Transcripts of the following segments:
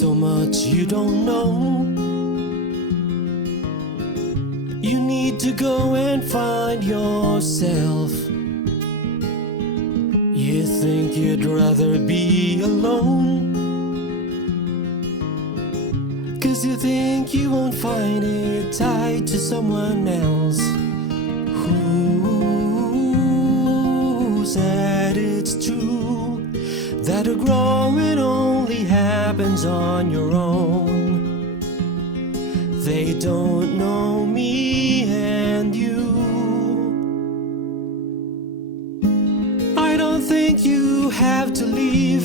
so much you don't know. You need to go and find yourself. You think you'd rather be alone, 'cause you think you won't find it tied to someone else. Who said it's true that a growing only happens on your own? They don't know me and you. I don't think you have to leave.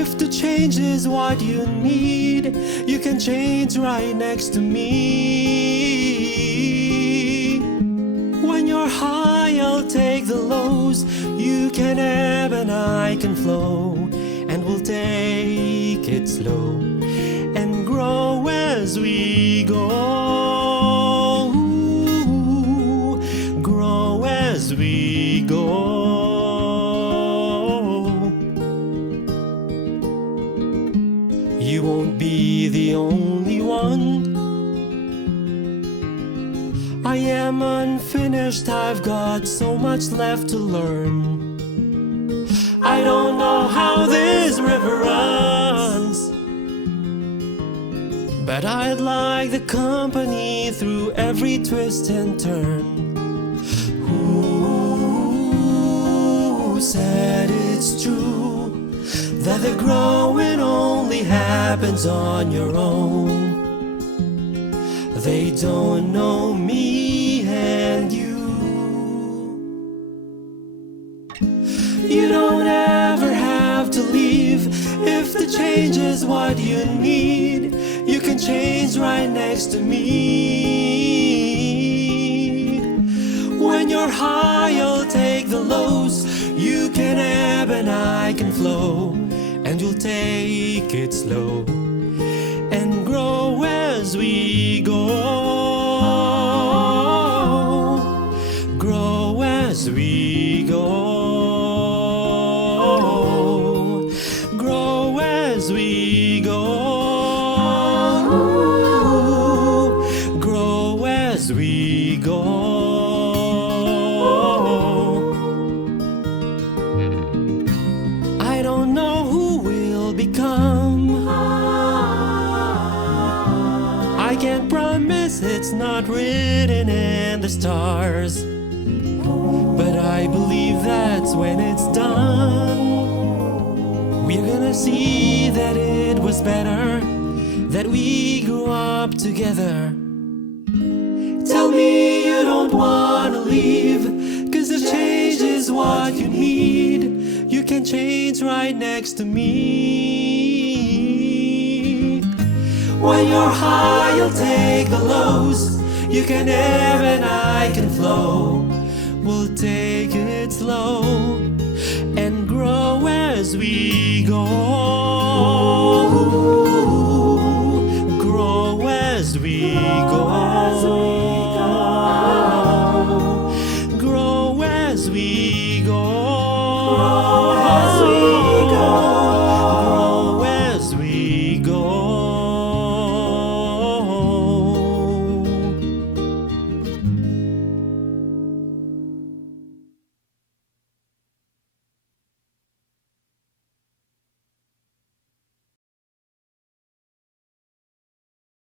If the change is what you need, you can change right next to me. When you're high, I'll take the lows. You can ebb and I can flow, and we'll take it slow and grow as we go. Grow as we go. You won't be the only one. I am unfinished, I've got so much left to learn. I don't know how this river runs, but I'd like the company through every twist and turn. Who said it's true that the growing only happens on your own? They don't know me and you. You don't ever have to leave. If the change is what you need, you can change right next to me. When you're high, I'll take the lows. You can ebb and I can flow, and you'll take it slow and grow as we go. Grow as we go. Grow as we go. Grow as we go. I don't know who we'll become. I can't promise, it's not written in the stars, but I believe that's when it's done. We're gonna see that it was better that we grew up together. Tell me you don't wanna leave, 'cause if change is what you need, you can change right next to me. When you're high, you'll take the lows. You can ebb and I can flow. We'll take it slow and grow as we go. Grow as we go. Grow as we go.